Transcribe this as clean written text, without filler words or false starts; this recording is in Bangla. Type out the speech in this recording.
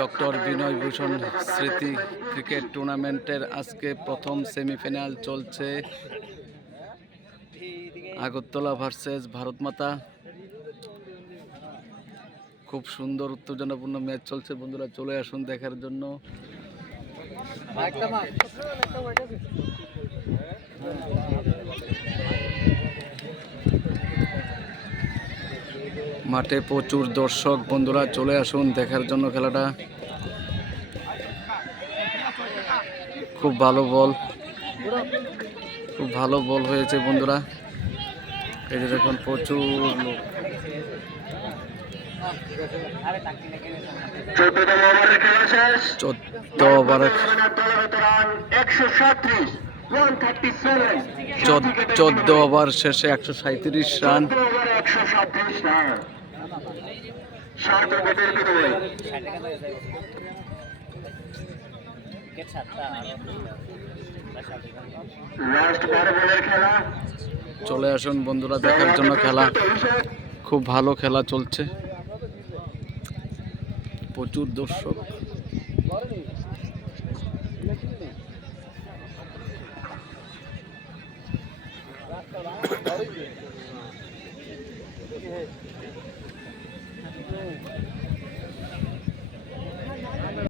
ডক্টর বিনয় ভূষণ স্মৃতি ক্রিকেট টুর্নামেন্টের আজকে প্রথম সেমিফাইনাল চলছে। আগরতলা ভার্সেস ভারত মাতা। খুব সুন্দর উত্তেজনাপূর্ণ ম্যাচ চলছে, বন্ধুরা চলে আসুন দেখার জন্য। মাঠে প্রচুর দর্শক, বন্ধুরা চলে আসুন দেখার জন্য খেলাটা। খুব ভালো বল হয়েছে বন্ধুরা। এই যে দেখুন প্রচুর লোক। 14 ওভারের 14 ওভার শেষে 137 রান। চলে আসুন বন্ধুরা দেখার জন্য খেলা। খুব ভালো খেলা চলছে, প্রচুর দর্শক।